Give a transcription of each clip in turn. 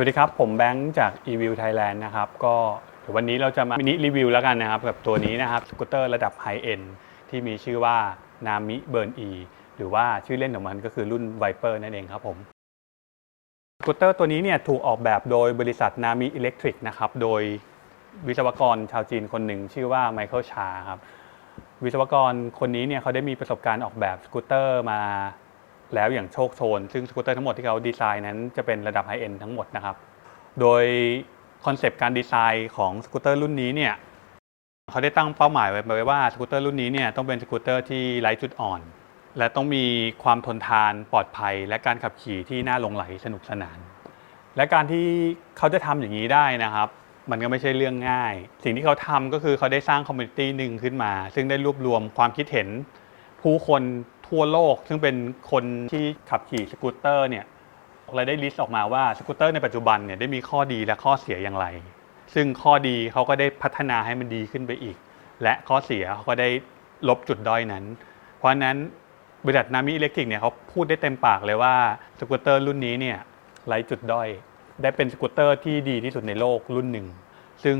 วัสดีครับ ผมแบงค์จาก e-view Thailand นะครับ ก็เดี๋ยววันนี้เราจะมามินิรีวิวแล้วกันนะครับ กับตัวนี้นะครับ สกูตเตอร์ระดับไฮเอ็นที่มีชื่อว่า Nami Burn E หรือว่าชื่อเล่นของมันก็คือรุ่น Viper นั่นเองครับผมสกูตเตอร์ตัวนี้เนี่ยถูกออกแบบโดยบริษัท Nami Electric นะครับ โดยวิศวกรชาวจีนคนหนึ่งชื่อว่าไมเคิลชาครับ วิศวกรคนนี้เนี่ยเขาได้มีประสบการณ์ออกแบบสกูตเตอร์มา แล้วอย่างโชคโชน ซึ่งสกูตเตอร์ทั้งหมดที่เขาดีไซน์นั้นจะเป็นระดับไฮเอ็นทั้งหมดนะครับ โดยคอนเซปต์การดีไซน์ของสกูตเตอร์รุ่นนี้เนี่ยเขาได้ตั้งเป้าหมายไว้ว่าสกูตเตอร์รุ่นนี้เนี่ยต้องเป็นสกูตเตอร์ที่ไร้จุดอ่อน และต้องมีความทนทานปลอดภัย และการขับขี่ที่น่าลงไหลสนุกสนาน และการที่เขาจะทำอย่างนี้ได้นะครับ มันก็ไม่ใช่เรื่องง่าย สิ่งที่เขาทำก็คือเขาได้สร้างคอมมูนิตี้หนึ่งขึ้นมา ซึ่งได้รวบรวมความคิดเห็นผู้คน ทั่วโลก ซึ่งเป็นคนที่ขับขี่สกูตเตอร์เนี่ยเราได้ลิสต์ออกมาว่าสกูตเตอร์ในปัจจุบันเนี่ยได้มีข้อดีและข้อเสียอย่างไร ซึ่งข้อดีเขาก็ได้พัฒนาให้มันดีขึ้นไปอีก และข้อเสียเขาก็ได้ลบจุดด้อยนั้น เพราะนั้นบริษัทนามิอิเล็กทริกเนี่ยเขาพูดได้เต็มปากเลยว่าสกูตเตอร์รุ่นนี้เนี่ยไร้จุดด้อย ได้เป็นสกูตเตอร์ที่ดีที่สุดในโลกรุ่นหนึ่ง ซึ่ง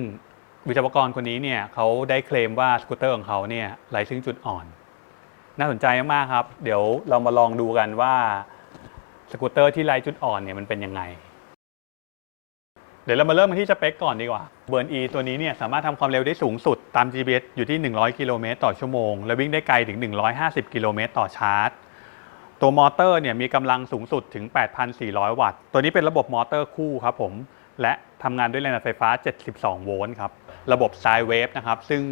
วิศวกรคนนี้เนี่ยเขาได้เคลมว่าสกูตเตอร์ของเขาเนี่ยไร้ซึ่งจุดอ่อน น่าสนใจมากๆครับ เดี๋ยวเรามาลองดูกันว่าสกูตเตอร์ที่ไร้จุดอ่อนเนี่ยมันเป็นยังไง เดี๋ยวเรามาเริ่มกันที่สเปคก่อนดีกว่าเบิร์น E ตัวนี้เนี่ยสามารถทำความเร็วได้สูงสุดตาม GPS อยู่ที่ 100 กิโลเมตรต่อชั่วโมง และวิ่งได้ไกลถึง 150 กิโลเมตรต่อชาร์จ ตัวมอเตอร์เนี่ยมีกำลังสูงสุดถึง 8,400 วัตต์ ตัวนี้เป็นระบบมอเตอร์คู่ครับผม และทำงานด้วยแรงดันไฟฟ้า 72 โวลต์ครับ ระบบ Sine Wave นะครับ ซึ่ง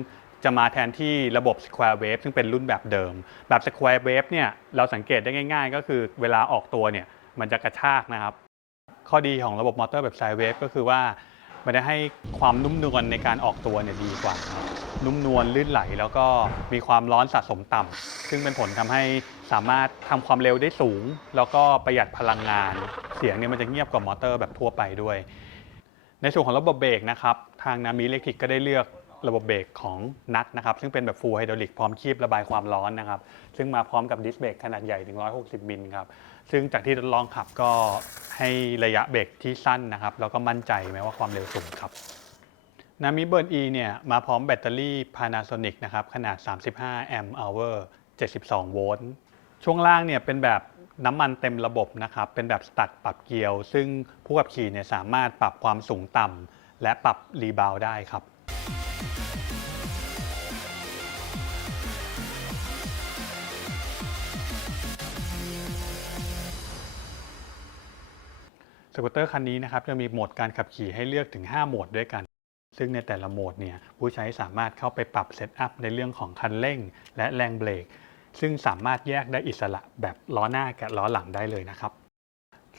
จะมาแทนที่ระบบ Square Wave ซึ่งเป็นรุ่นแบบเดิม แบบ Square Wave เนี่ยเราสังเกตได้ง่าย ๆ ก็คือเวลาออกตัวเนี่ยมันจะกระชากนะครับ ข้อดีของระบบมอเตอร์แบบ Sine Wave ก็คือว่า มันจะให้ความนุ่มนวลในการออกตัวเนี่ยดีกว่าครับนุ่มนวลลื่นไหล แล้วก็มีความร้อนสะสมต่ำซึ่งเป็นผลทำให้สามารถทำความเร็วได้สูง แล้วก็ประหยัดพลังงาน เสียงเนี่ยมันจะเงียบกว่ามอเตอร์แบบทั่วไปด้วย ในส่วนของระบบเบรกนะครับ ทางนามิเล็กทิกก็ได้เลือก ระบบเบรกของนัทนะครับ ซึ่งเป็นแบบฟูลไฮดรอลิกพร้อมคีบระบายความร้อนนะครับ ซึ่งมาพร้อมกับดิสเบรกขนาดใหญ่ถึง 160 มิลครับ ซึ่งจากที่ทดลองขับก็ให้ระยะเบรกที่สั้นนะครับ แล้วก็มั่นใจแม้ว่าความเร็วสูงครับนามิเบิร์น E เนี่ยมาพร้อมแบตเตอรี่ Panasonic นะครับ ขนาด 35 แอมป์ hour 72 โวลต์ ช่วงล่างเนี่ยเป็นแบบน้ำมันเต็มระบบนะครับ เป็นแบบสตัดปรับเกียว ซึ่งผู้ขับขี่เนี่ยสามารถปรับความสูงต่ำและปรับรีบาวได้ครับ สกูตเตอร์คันนี้นะครับจะมีโหมดการขับขี่ให้เลือกถึง 5 โหมดด้วยกัน ซึ่งในแต่ละโหมดเนี่ยผู้ใช้สามารถเข้าไปปรับเซตอัพในเรื่องของคันเร่ง และแรงเบรก ซึ่งสามารถแยกได้อิสระแบบล้อหน้ากับล้อหลังได้เลยนะครับ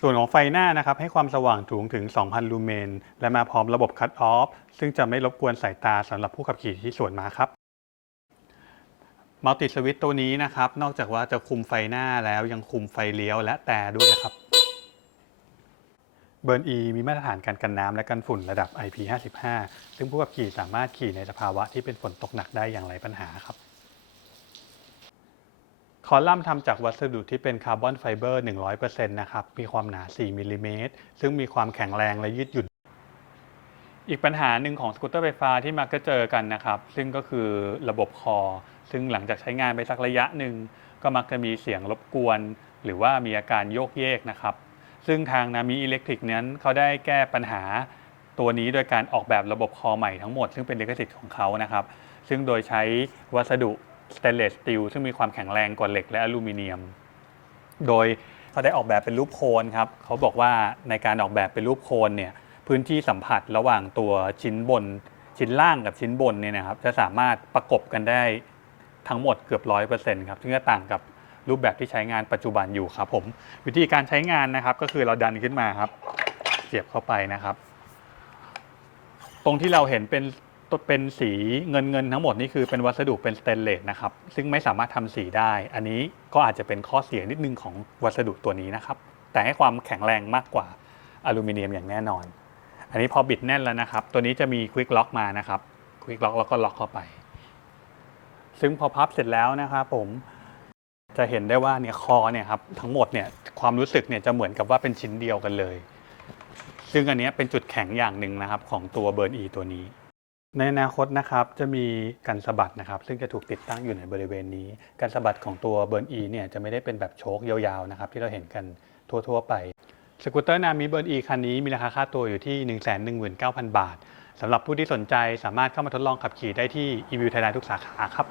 ส่วนของไฟหน้านะครับให้ความสว่างสูงถึง 2,000 ลูเมน และมาพร้อมระบบคัตออฟซึ่งจะไม่รบกวนสายตาสำหรับผู้ขับขี่ที่สวนมาครับมัลติสวิตตัวนี้นะครับนอกจากว่าจะคุมไฟหน้าแล้วยังคุมไฟเลี้ยวและแต่ด้วยครับ เบิร์น E มีมาตรฐานการกันน้ำและกันฝุ่นระดับ IP55 ซึ่งผู้ขับขี่สามารถขี่ในสภาวะที่เป็นฝนตกหนักได้อย่างไรปัญหาครับ คอลัมน์ทำจากวัสดุที่เป็นคาร์บอนไฟเบอร์ 100%นะครับ มีความหนา 4มิลลิเมตร ซึ่งมีความแข็งแรงและยืดหยุ่น อีกปัญหาหนึ่งของสกูตเตอร์ไฟฟ้าที่มักจะเจอกันนะครับ ซึ่งก็คือระบบคอ ซึ่งหลังจากใช้งานไปสักระยะหนึ่งก็มักจะมีเสียงรบกวน หรือว่ามีอาการโยกเยกนะครับ ซึ่งทางนามิอิเล็กทริกนั้นเขาได้แก้ปัญหาตัวนี้โดยการออกแบบระบบคอใหม่ทั้งหมด ซึ่งเป็นลิขสิทธิ์ของเขานะครับ ซึ่งโดยใช้วัสดุสเตนเลสสตีลซึ่งมีความแข็งแรงกว่าเหล็กและอลูมิเนียม โดยเขาได้ออกแบบเป็นรูปโคนครับเขาบอกว่าในการออกแบบเป็นรูปโคนเนี่ยพื้นที่สัมผัสระหว่างตัวชิ้นบน ชิ้นล่างกับชิ้นบนเนี่ยนะครับจะสามารถประกบกันได้ทั้งหมดเกือบร้อยเปอร์เซ็นต์ครับซึ่งจะต่างกับ รูปแบบที่ใช้งานปัจจุบันอยู่ครับผมวิธีการใช้งานนะครับก็คือเราดันขึ้นมาครับ เสียบเข้าไปนะครับ ตรงที่เราเห็นเป็นเป็นสีเงินเงินทั้งหมดนี่คือเป็นวัสดุเป็นสเตนเลสนะครับ ซึ่งไม่สามารถทำสีได้ อันนี้ก็อาจจะเป็นข้อเสียนิดนึงของวัสดุตัวนี้นะครับ แต่ให้ความแข็งแรงมากกว่าอลูมิเนียมอย่างแน่นอน อันนี้พอบิดแน่นแล้วนะครับ ตัวนี้จะมีควิกล็อกมานะครับควิกล็อกแล้วก็ล็อกเข้าไป ซึ่งพอพับเสร็จแล้วนะครับผม จะเห็นได้ว่าเนี่ยคอเนี่ยครับทั้งหมดเนี่ยความรู้สึกเนี่ยจะเหมือนกับว่าเป็นชิ้นเดียวกันเลย ซึ่งอันนี้เป็นจุดแข็งอย่างหนึ่งนะครับของตัวเบิร์นอีตัวนี้ ในอนาคตนะครับจะมีกันสะบัดนะครับ ซึ่งจะถูกติดตั้งอยู่ในบริเวณนี้การสะบัดของตัวเบิร์นอีเนี่ยจะไม่ได้เป็นแบบโชคยาวๆนะครับที่เราเห็นกันทั่วๆไปสกูตเตอร์นามิเบิร์นอีคันนี้มีราคาค่าตัวอยู่ที่ 119,000 บาทสำหรับผู้ที่สนใจสามารถเข้ามาทดลองขับขี่ได้ที่ e v i e w Thailand ทุกสาขาครับ